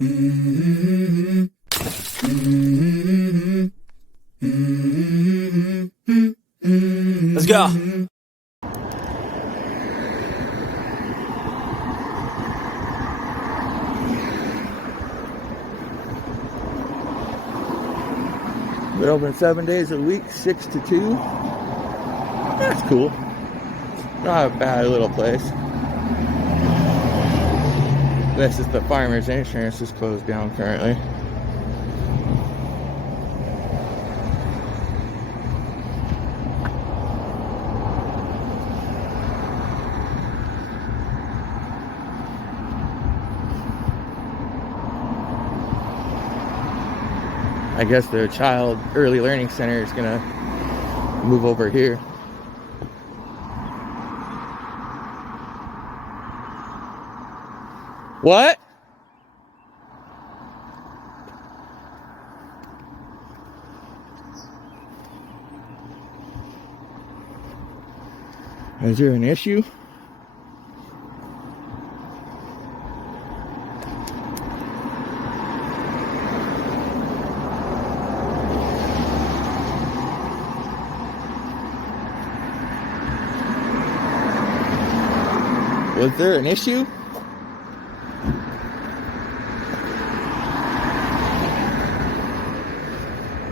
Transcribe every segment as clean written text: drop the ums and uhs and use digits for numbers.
Let's go. Been open 7 days a week, 6 to 2. That's cool. Not a bad little place. This is the farmer's insurance is closed down currently. I guess the child early learning center is gonna move over here. What? Is there an issue? Was there an issue?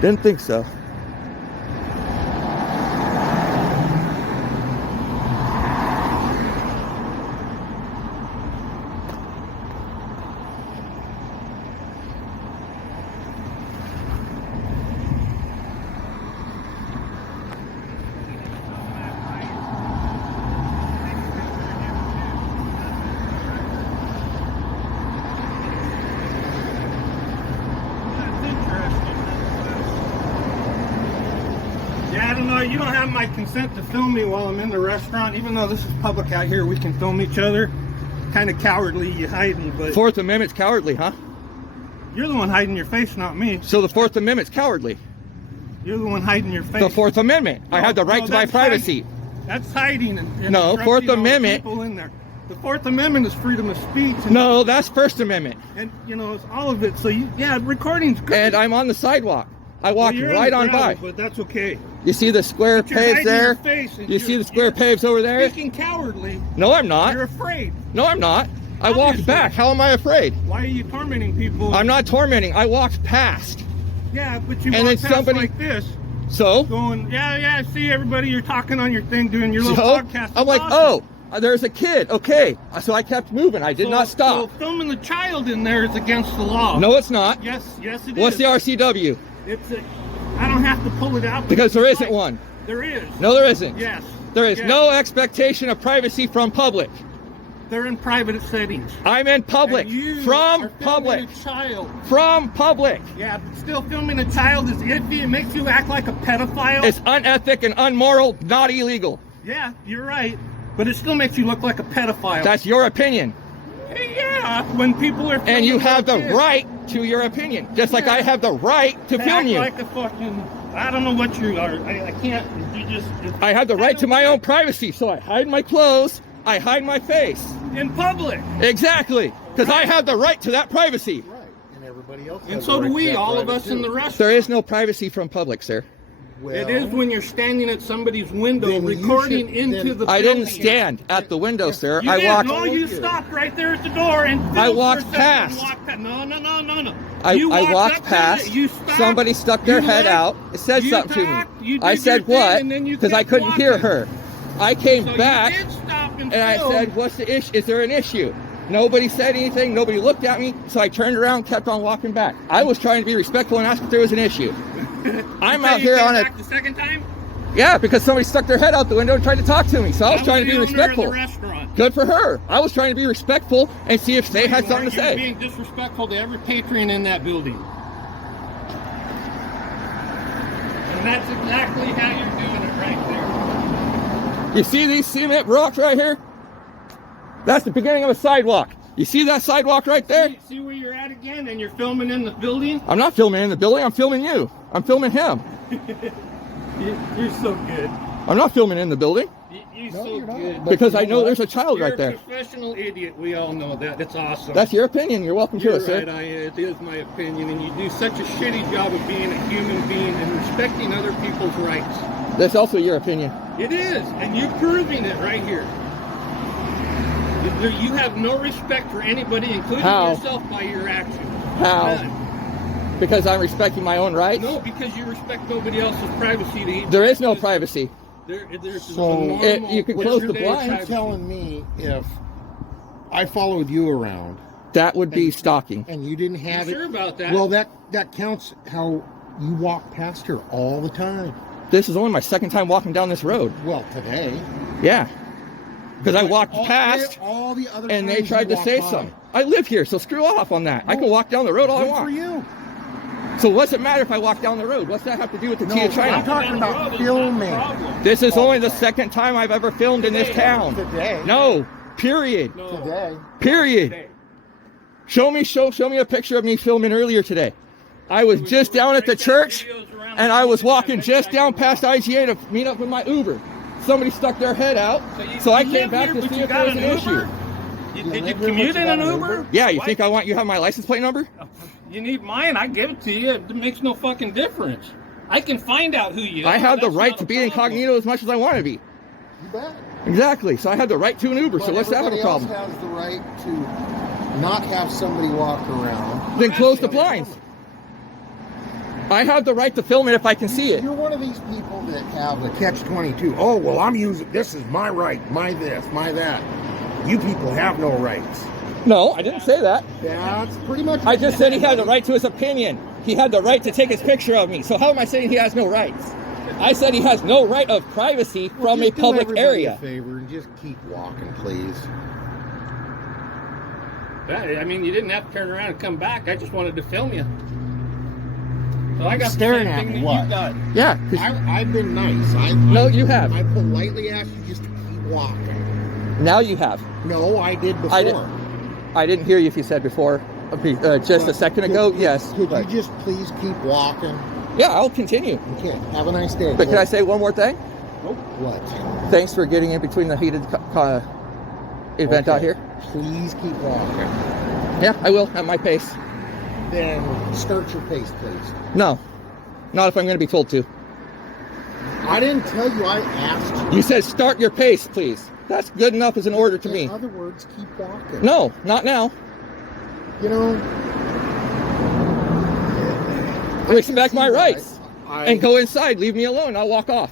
Didn't think so. Yeah, I don't know. You don't have my consent to film me while I'm in the restaurant. Even though this is public out here, we can film each other. Kind of cowardly, you hiding, but... Fourth Amendment's cowardly, huh? You're the one hiding your face, not me. So the Fourth Amendment's cowardly. You're the one hiding your face. The Fourth Amendment. I have the right to my privacy. That's hiding. And no, Fourth Amendment. People in there. The Fourth Amendment is freedom of speech. No, that's First Amendment. And, you know, it's all of it. So, yeah, recording's good. And I'm on the sidewalk. I walked right on by. But that's okay. You see the square paves there? You see the square paves over there? Speaking cowardly. No, I'm not. You're afraid. No, I'm not. I walked back. How am I afraid? Why are you tormenting people? I'm not tormenting. I walked past. Yeah, but you walked past like this. So? Going, yeah, I see everybody. You're talking on your thing, doing your little podcast. I'm like, awesome. Oh, there's a kid. Okay. So I kept moving. I did not stop. So filming the child in there is against the law. No, it's not. Yes, it is. What's the RCW? I don't have to pull it out. Because there isn't one. There is. No, there isn't. Yes. There is no expectation of privacy from public. They're in private settings. I'm in public. From public. A child. From public. Yeah, but still filming a child is iffy. It makes you act like a pedophile. It's unethic and unmoral, not illegal. Yeah, you're right. But it still makes you look like a pedophile. That's your opinion. Yeah, when people are... And you have the right to your opinion. Just like I have the right to film you. Like a fucking... I don't know what you are. I can't... You just... I have the right to my own privacy, so I hide my clothes. I hide my face. In public. Exactly. Because I have the right to that privacy. Right. And everybody else and so do we, all of us in the restaurant. There is no privacy from public, sir. Well, it is when you're standing at somebody's window recording into the I didn't stand at the window, sir. You I did. walked. No, you stopped right there at the door and I walked past. No. I walked past. Somebody stuck their head out. It said something to me. I said what? Because I couldn't hear her. I came back and I said, what's the issue? Is there an issue? Nobody said anything. Nobody looked at me. So I turned around, kept on walking back. I was trying to be respectful and ask if there was an issue. I'm out here on it. The second time? Yeah, because somebody stuck their head out the window and tried to talk to me. So I was trying to be respectful. Good for her. I was trying to be respectful and see if they had something to say. You're being disrespectful to every patron in that building. And that's exactly how you're doing it right there. You see these cement rocks right here? That's the beginning of a sidewalk. You see that sidewalk right there? See where you're at again, and you're filming in the building? I'm not filming in the building. I'm filming you. I'm filming him. You're so good. I'm not filming in the building. You're No, so you're not. good. Because I know there's a child You're right there. a professional idiot. We all know that. That's awesome. That's your opinion. You're welcome to You're it, sir. right. It is my opinion, and you do such a shitty job of being a human being and respecting other people's rights. That's also your opinion. It is, and you're proving it right here. You have no respect for anybody, including yourself, by your actions. How? None. Because I'm respecting my own rights? No, because you respect nobody else's privacy. There is no privacy. There's So, normal, you can close the blinds. You're telling me if I followed you around That would be stalking. and you didn't have You it. sure about that? Well, that counts how you walk past her all the time. This is only my second time walking down this road. Well, today. Yeah. Because I walked All- past all the other and they times tried you to say walk by. something. I live here, so screw off on that. I can walk down the road all I Good for want. you. So what's it matter if I walk down the road? What's that have to do with the Tea of I'm China? talking about filming. This is only the second time I've ever filmed in this town. Today. No. Period. Today. Period. Show me a picture of me filming earlier today. I was just down at the church and I was walking just down past IGA to meet up with my Uber. Somebody stuck their head out, so I came back to see if there was an issue. Did you commute in an Uber? Yeah, you think I want you to have my license plate number? You need mine, I give it to you. It makes no fucking difference. I can find out who you are. I have the That's right not to a be problem. incognito as much as I want to be. You bet. Exactly. So I had the right to an Uber. So what's that have a Everybody problem? else has the right to not have somebody walk around. Then close the blinds. I have the right to film it if I can see it. You're one of these people that have the catch-22. Oh, well, I'm using, this is my right, my this, my that. You people have no rights. No, I didn't say that. That's pretty much. I just said he had the right to his opinion. He had the right to take his picture of me. So how am I saying he has no rights? I said he has no right of privacy from a Just do public everybody area. a favor and just keep walking, please. I mean, you didn't have to turn around and come back. I just wanted to film you. So I got Staring the at same me, thing what? that you got. Yeah. 'Cause I've been nice. No, you have. I politely asked you just to keep walking. now you have. No, I did before. I didn't hear you if you said before. Just a second ago, yes. Could but- you just please keep walking? Yeah, I'll continue. Okay, have a nice day. But can I say one more thing? What? Thanks for getting in between the heated event out Okay. here. Please keep walking. Yeah, I will at my pace. Then start your pace, please. No, not if I'm going to be told to. I didn't tell you, I asked you. You said start your pace, please. That's good enough as an order to me. In other words, keep walking. No, not now. You know, Respect my rights. I And go inside. Leave me alone. I'll walk off.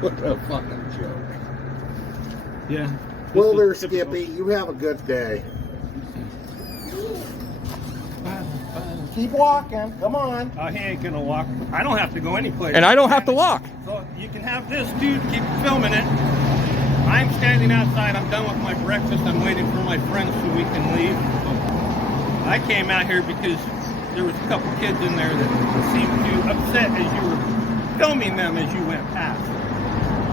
What a fucking joke. Yeah. Well, there, Skippy. You have a good day. Keep walking. Come on. He ain't gonna walk. I don't have to go anyplace. And I don't have to walk. So you can have this, dude. Keep filming it. I'm standing outside. I'm done with my breakfast. I'm waiting for my friends so we can leave. So I came out here because there was a couple kids in there that seemed to upset as you were filming them as you went past.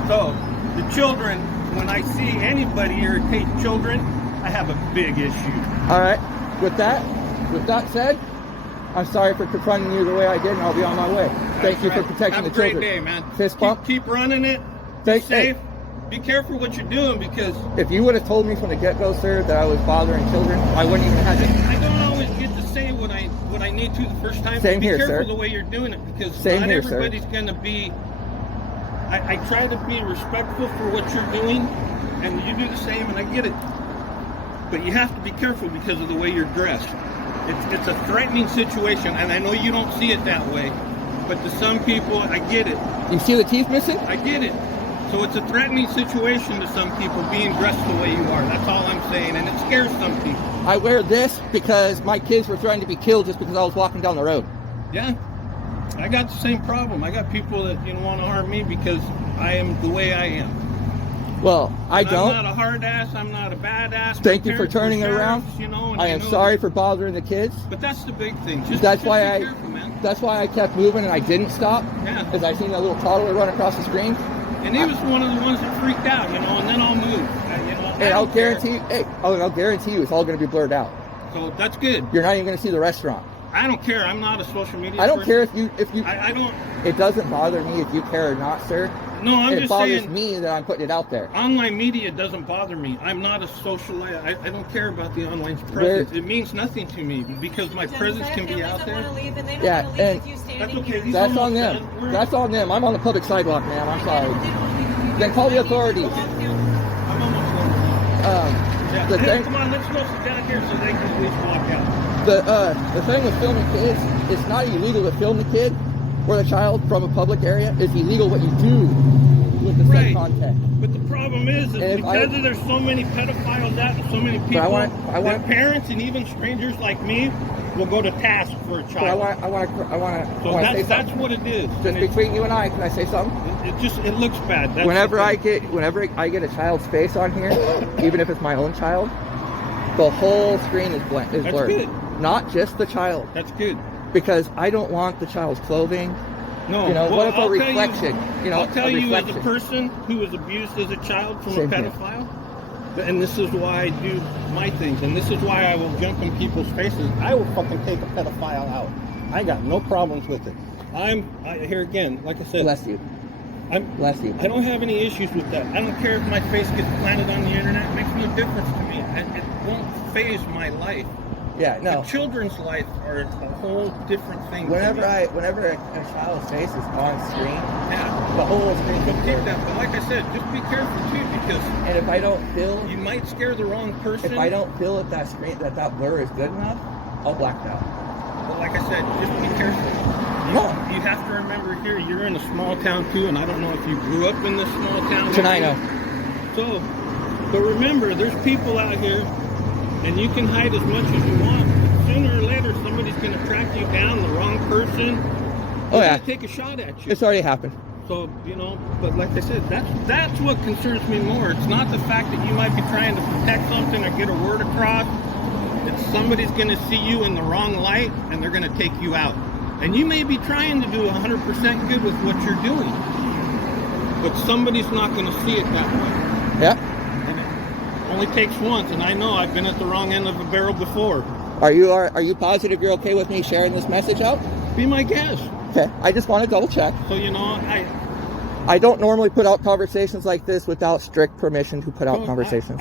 So the children, when I see anybody irritate children, I have a big issue. All right. With that said, I'm sorry for confronting you the way I did, and I'll be on my way. Thank you for protecting have the children. Have a great day, man. Fist bump. Keep running it. Be safe. Be careful what you're doing because If you would have told me from the get-go, sir, that I was bothering children, I wouldn't even have had I don't always get to say what I need to the first time. Same Be here, careful sir. the way you're doing it because Same not here, sir. everybody's going to be. I try to be respectful for what you're doing, and you do the same, and I get it. But you have to be careful because of the way you're dressed. It's a threatening situation, and I know you don't see it that way, but to some people, I get it. You see the teeth missing? I get it. So it's a threatening situation to some people being dressed the way you are. That's all I'm saying, and it scares some people. I wear this because my kids were threatened to be killed just because I was walking down the road. Yeah, I got the same problem. I got people that want to harm me because I am the way I am. Well, I don't. I'm not a hard ass. I'm not a bad ass. Thank My you for parents were turning it around. sheriffs, and I am know sorry that- for bothering the kids. But that's the big thing. Just That's why be I. careful, man. That's why I kept moving and I didn't stop. Yeah. Because I seen that little toddler run across the screen. And he was one of the ones that freaked out, and then I'll move. I And I'll don't care. guarantee. Hey, I'll guarantee you, it's all going to be blurred out. So that's good. You're not even going to see the restaurant. I don't care. I'm not a social media. I don't person. care if you. I don't. It doesn't bother me if you care or not, sir. No, I'm just bothers saying, me that I'm putting it out there. Online media doesn't bother me. I'm not a socialite. I don't care about the online presence. It means nothing to me because my presence can be out there. Yeah, and that's okay. That's on them. That's on them. I'm on the public sidewalk, man. I'm sorry. Then call the authorities. I'm almost The thing, come on, let's go sit down here so they can at least walk out. the thing with filming kids, it's not illegal to film the kid or the child from a public area. It's illegal what you do with the said content. But the problem is because there's so many pedophiles out and so many people, that parents and even strangers like me will go to task for a child. I want to. That's what it is. Just between you and I, can I say something? It looks bad. Whenever I get a child's face on here, even if it's my own child, the whole screen is blurred. That's good. Not just the child. That's good. Because I don't want the child's clothing. No. You know, well, what if a reflection? I'll tell you, as a person who was abused as a child from a pedophile, and this is why I do my things, and this is why I will jump in people's faces. I will fucking take a pedophile out. I got no problems with it. Here again, like I said. Bless you. Bless you. I don't have any issues with that. I don't care if my face gets planted on the internet. It makes no difference to me. It won't phase my life. Yeah, no. The children's life are a whole different thing. Whenever a child's face is on screen, the whole screen can take that. But like I said, just be careful too, because and if I don't feel, you might scare the wrong person. If I don't feel that that blur is good enough, I'll black it out. But like I said, just be careful. You have to remember here, you're in a small town too, and I don't know if you grew up in this small town. Tenino. So, but remember, there's people out here. And you can hide as much as you want. Sooner or later, somebody's going to track you down, the wrong person. Take a shot at you. It's already happened. So, but like I said, that's what concerns me more. It's not the fact that you might be trying to protect something or get a word across. It's somebody's going to see you in the wrong light, and they're going to take you out. And you may be trying to do 100% good with what you're doing. But somebody's not going to see it that way. Yeah. Only takes once, and I know I've been at the wrong end of a barrel before. Are you positive you're okay with me sharing this message out? Be my guest. Okay, I just want to double check. So I don't normally put out conversations like this without strict permission to put out conversations.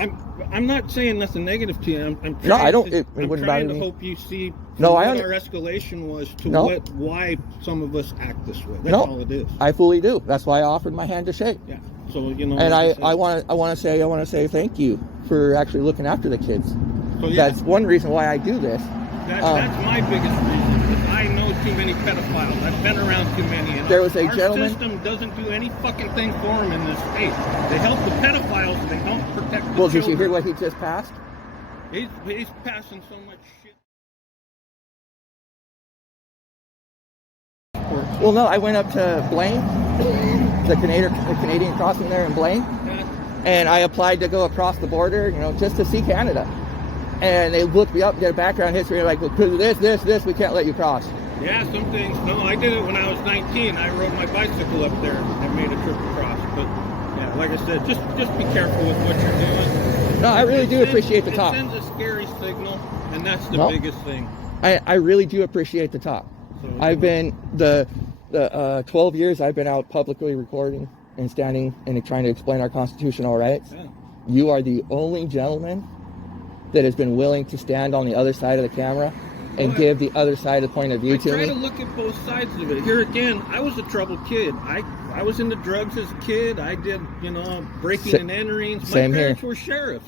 I'm not saying nothing negative to you. I'm trying to hope you see what our escalation was to why some of us act this way. That's all it is. I fully do. That's why I offered my hand to shake. Yeah. So and I want to say thank you for actually looking after the kids. So, that's one reason why I do this. That's my biggest reason. Because I know too many pedophiles. I've been around too many. And there was a our gentleman. System doesn't do any fucking thing for them in this state. They help the pedophiles. They don't protect the children. Did you hear what he just passed? He's passing so much shit. Well, no, I went up to Blaine, the Canadian crossing there in Blaine, and I applied to go across the border, just to see Canada. And they looked me up and did a background history, and like, because of this, we can't let you cross. Yeah, some things. No, I did it when I was 19. I rode my bicycle up there and made a trip across. But yeah, like I said, just be careful with what you're doing. No, I really do appreciate the talk. It sends a scary signal, and that's the biggest thing. I really do appreciate the talk. So, I've been the 12 years I've been out publicly recording and standing and trying to explain our constitutional rights. Yeah. You are the only gentleman that has been willing to stand on the other side of the camera and give the other side of the point of view to me. I try to look at both sides of it. Here again, I was a troubled kid. I was into drugs as a kid. I did, breaking and enterings. My parents were sheriffs.